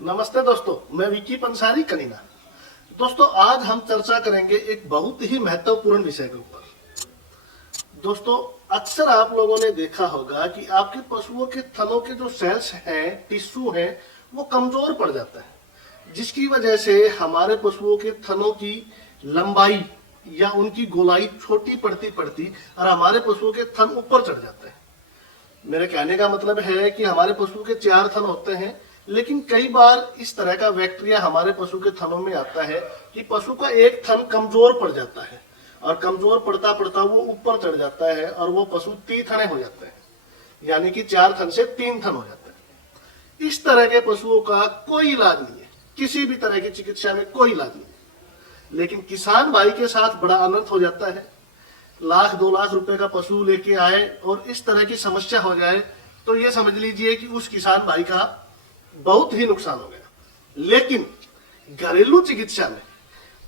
नमस्ते दोस्तों, मैं विकी पंसारी कनीना। दोस्तों, आज हम चर्चा करेंगे एक बहुत ही महत्वपूर्ण विषय के ऊपर। दोस्तों, अक्सर आप लोगों ने देखा होगा कि आपके पशुओं के थनों के जो सेल्स हैं, टिश्यू हैं, वो कमजोर पड़ जाता है, जिसकी वजह से हमारे पशुओं के थनों की लंबाई या उनकी गोलाई छोटी पड़ती पड़ती और हमारे पशुओं के थन ऊपर चढ़ जाते हैं। मेरे कहने का मतलब है कि हमारे पशु के 4 थन होते हैं, लेकिन कई बार इस तरह का बैक्टीरिया हमारे पशु के थनों में आता है कि पशु का एक थन कमजोर पड़ जाता है और कमजोर पड़ता पड़ता वो ऊपर चढ़ जाता है और वो पशु तीथने हो जाते हैं, यानी कि 4 थन से 3 थन हो जाते हैं। इस तरह के पशुओं का कोई इलाज नहीं है, किसी भी तरह की चिकित्सा में कोई इलाज नहीं है। लेकिन किसान भाई के साथ बड़ा अनर्थ हो जाता है। 1-2 लाख रुपए का पशु लेके आए और इस तरह की समस्या हो जाए तो ये समझ लीजिए कि उस किसान भाई का बहुत ही नुकसान हो गया। लेकिन घरेलू चिकित्सा में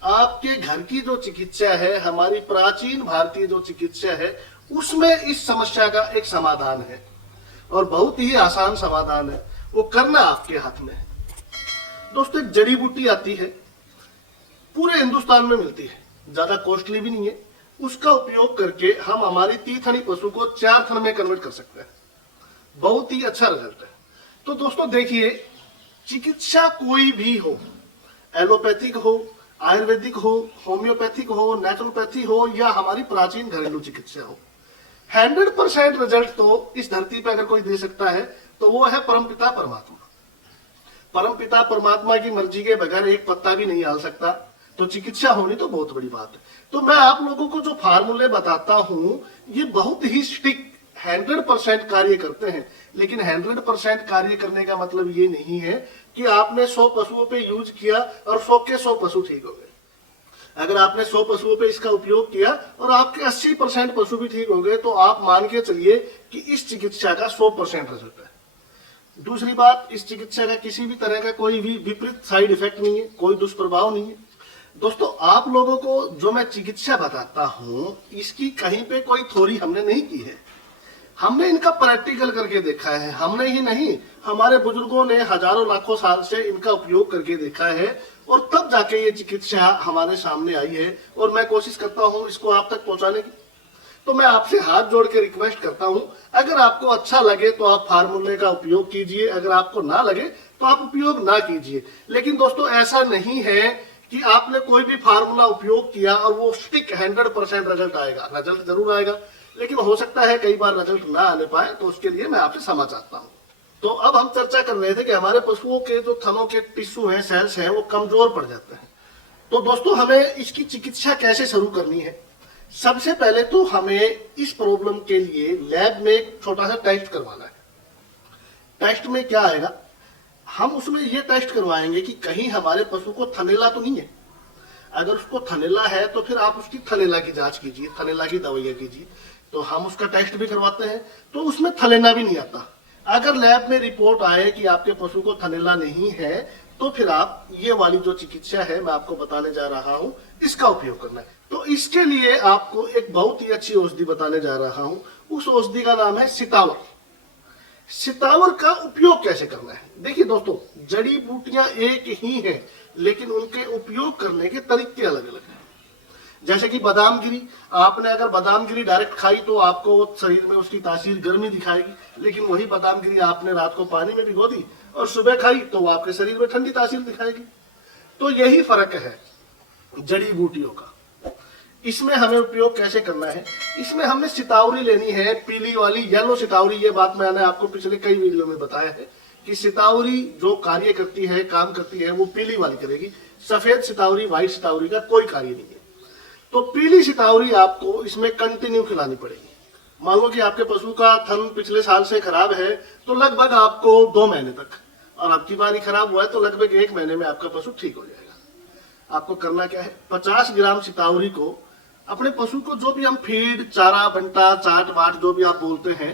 आपके घर की जो चिकित्सा है, हमारी प्राचीन भारतीय जो चिकित्सा है, उसमें इस समस्या का एक समाधान है और बहुत ही आसान समाधान है। वो करना आपके हाथ में है। दोस्तों, एक जड़ी बूटी आती है, पूरे हिंदुस्तान में मिलती है, ज्यादा कॉस्टली भी नहीं है। उसका उपयोग करके हम हमारी तीथनी पशु को 4 थन में कन्वर्ट कर सकते हैं। बहुत ही अच्छा रिजल्ट है। तो दोस्तों देखिए, चिकित्सा कोई भी हो, एलोपैथिक हो, आयुर्वेदिक हो, होम्योपैथिक हो, नेचुरोपैथी हो या हमारी प्राचीन घरेलू चिकित्सा हो, 100% रिजल्ट तो इस धरती पर अगर कोई दे सकता है तो वो है परमपिता परमात्मा। परमपिता परमात्मा की मर्जी के बगैर एक पत्ता भी नहीं हिल सकता, तो चिकित्सा होनी तो बहुत बड़ी बात है। तो मैं आप लोगों को जो फार्मूले बताता हूं, ये बहुत ही स्टिक 100% कार्य करते हैं। लेकिन 100% कार्य करने का मतलब ये नहीं है कि आपने 100 पशुओं पे यूज किया और 100 के 100 पशु ठीक हो गए। अगर आपने 100 पशुओं पे इसका उपयोग किया और आपके 80% पशु भी ठीक हो गए, तो आप मान के चलिए कि इस चिकित्सा का 100% रिजल्ट है। दूसरी बात, इस चिकित्सा का किसी भी तरह का कोई भी विपरीत साइड इफेक्ट नहीं है, कोई दुष्प्रभाव नहीं है। दोस्तों, आप लोगों को जो मैं चिकित्सा बताता हूं, इसकी कहीं पे कोई थ्योरी हमने नहीं की है। हमने इनका प्रैक्टिकल करके देखा है। हमने ही नहीं, हमारे बुजुर्गों ने हजारों लाखों साल से इनका उपयोग करके देखा है और तब जाके ये चिकित्सा हमारे सामने आई है और मैं कोशिश करता हूं इसको आप तक पहुंचाने की। तो मैं आपसे हाथ जोड़ के रिक्वेस्ट करता हूं, अगर आपको अच्छा लगे तो आप फार्मूले का उपयोग कीजिए, अगर आपको ना लगे तो आप उपयोग ना कीजिए। लेकिन दोस्तों, ऐसा नहीं है कि आपने कोई भी फार्मूला उपयोग किया और वो स्टिक 100% रिजल्ट आएगा। रिजल्ट जरूर आएगा, लेकिन हो सकता है कई बार रिजल्ट ना आने पाए, तो उसके लिए मैं आपसे क्षमा चाहता हूं। तो अब हम चर्चा कर रहे थे कि हमारे पशुओं के जो थनों के टिश्यू हैं, सेल्स हैं, वो कमजोर पड़ जाते हैं। तो दोस्तों, हमें इसकी चिकित्सा कैसे शुरू करनी है? सबसे पहले तो हमें इस प्रॉब्लम के लिए लैब में एक छोटा सा टेस्ट करवाना है। टेस्ट में क्या आएगा, हम उसमें ये टेस्ट करवाएंगे कि कहीं हमारे पशु को थनेला तो नहीं है। अगर उसको थनेला है तो फिर आप उसकी थनेला की जांच कीजिए, थनेला की दवाइयां कीजिए। तो हम उसका टेस्ट भी करवाते हैं, तो उसमें थनेला भी नहीं आता। अगर लैब में रिपोर्ट आए कि आपके पशु को थनेला नहीं है, तो फिर आप ये वाली जो चिकित्सा है मैं आपको बताने जा रहा हूं, इसका उपयोग करना है। तो इसके लिए आपको एक बहुत ही अच्छी औषधि बताने जा रहा हूं। उस औषधि का नाम है सितावर। सितावर का उपयोग कैसे करना है? देखिए दोस्तों, जड़ी बूटियां एक ही हैं, लेकिन उनके उपयोग करने के तरीके अलग अलग हैं। जैसे कि बादाम गिरी, आपने अगर बादाम गिरी डायरेक्ट खाई तो आपको शरीर में उसकी तासीर गर्मी दिखाएगी, लेकिन वही बादाम गिरी आपने रात को पानी में भिगो दी और सुबह खाई तो वो आपके शरीर में ठंडी तासीर दिखाएगी। तो यही फर्क है जड़ी बूटियों का। इसमें हमें उपयोग कैसे करना है? इसमें हमने सितावरी लेनी है, पीली वाली, येलो सितावरी। ये बात मैंने आपको पिछले कई वीडियो में बताया है कि सितावरी जो कार्य करती है, काम करती है, वो पीली वाली करेगी। सफेद सितावरी, व्हाइट सितावरी का कोई कार्य नहीं है। तो पीली सितावरी आपको इसमें कंटिन्यू खिलानी पड़ेगी। मान लो कि आपके पशु का थन पिछले साल से खराब है, तो लगभग आपको 2 महीने तक, और अब की बार खराब हुआ है तो लगभग 1 महीने में आपका पशु ठीक हो जाएगा। आपको करना क्या है, 50 ग्राम सितावरी को अपने पशु को, जो भी हम फीड, चारा, बंटा, चाट वाट जो भी आप बोलते हैं,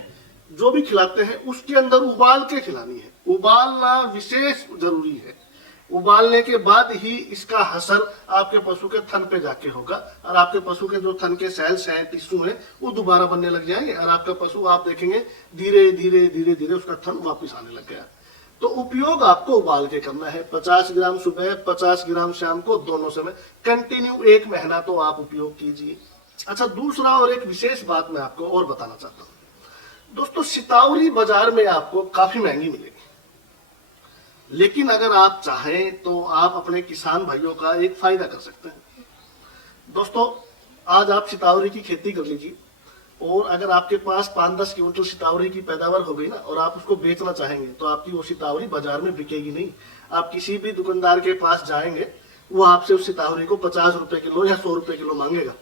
जो भी खिलाते हैं, उसके अंदर उबाल के खिलानी है। उबालना विशेष जरूरी है। उबालने के बाद ही इसका असर आपके पशु के थन पे जाके होगा और आपके पशु के जो थन के सेल्स हैं, टिश्यू हैं, वो दोबारा बनने लग जाएंगे और आपका पशु आप देखेंगे धीरे धीरे धीरे धीरे उसका थन वापस आने लग गया। तो उपयोग आपको उबाल के करना है। 50 ग्राम सुबह, 50 ग्राम शाम को, दोनों समय कंटिन्यू 1 महीना तो आप उपयोग कीजिए। अच्छा, दूसरा और एक विशेष बात मैं आपको और बताना चाहता हूँ। दोस्तों, सितावरी बाजार में आपको काफी महंगी मिलेगी, लेकिन अगर आप चाहें तो आप अपने किसान भाइयों का एक फायदा कर सकते हैं। दोस्तों, आज आप सितावरी की खेती कर लीजिए, और अगर आपके पास 5-10 क्विंटल सितावरी की पैदावार हो गई ना, और आप उसको बेचना चाहेंगे, तो आपकी वो सितावरी बाजार में बिकेगी नहीं। आप किसी भी दुकानदार के पास जाएंगे, वो आपसे उस सितावरी को 50 रुपए किलो या 100 रुपए किलो मांगेगा,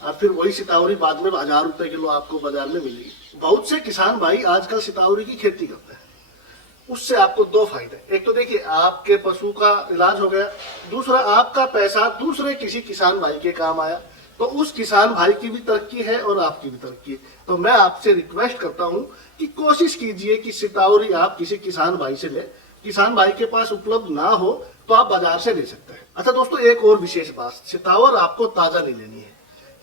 और फिर वही सितावरी बाद में 1000 रुपए किलो आपको बाजार में मिलेगी। बहुत से किसान भाई आजकल सितावरी की खेती करते हैं। उससे आपको 2 फायदे, एक तो देखिए आपके पशु का इलाज हो गया, दूसरा आपका पैसा दूसरे किसी किसान भाई के काम आया, तो उस किसान भाई की भी तरक्की है और आपकी भी तरक्की है। तो मैं आपसे रिक्वेस्ट करता हूं कि कोशिश कीजिए कि सितावरी आप किसी किसान भाई से ले। किसान भाई के पास उपलब्ध ना हो तो आप बाजार से ले सकते हैं। अच्छा दोस्तों, एक और विशेष बात, सितावर आपको ताजा नहीं लेनी है।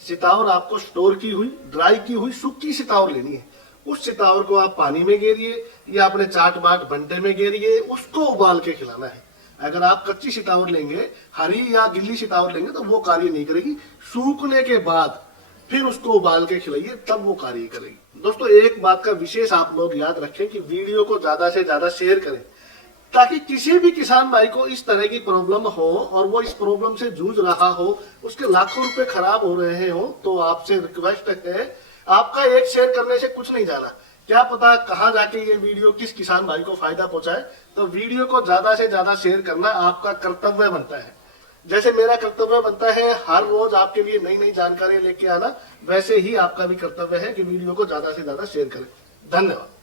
सितावर आपको स्टोर की हुई, ड्राई की हुई, सूखी सितावर लेनी है। उस सितावर को आप पानी में गेरिए या अपने चाट बाट भंटे में गेरिए, उसको उबाल के खिलाना है। अगर आप कच्ची सितावर लेंगे, हरी या गिल्ली सितावर लेंगे, तो वो कार्य नहीं करेगी। सूखने के बाद फिर उसको उबाल के खिलाइए, तब वो कार्य करेगी। दोस्तों, एक बात का विशेष आप लोग याद रखें कि वीडियो को ज्यादा से ज्यादा शेयर करें, ताकि किसी भी किसान भाई को इस तरह की प्रॉब्लम हो और वो इस प्रॉब्लम से जूझ रहा हो, उसके लाखों रुपए खराब हो रहे हो, तो आपसे रिक्वेस्ट है, आपका एक शेयर करने से कुछ नहीं जाना, क्या पता कहां जाके ये वीडियो किस किसान भाई को फायदा पहुंचाए। तो वीडियो को ज्यादा से ज्यादा शेयर करना आपका कर्तव्य बनता है। जैसे मेरा कर्तव्य बनता है हर रोज आपके लिए नई नई जानकारी लेके आना, वैसे ही आपका भी कर्तव्य है कि वीडियो को ज्यादा से ज्यादा शेयर करें। धन्यवाद।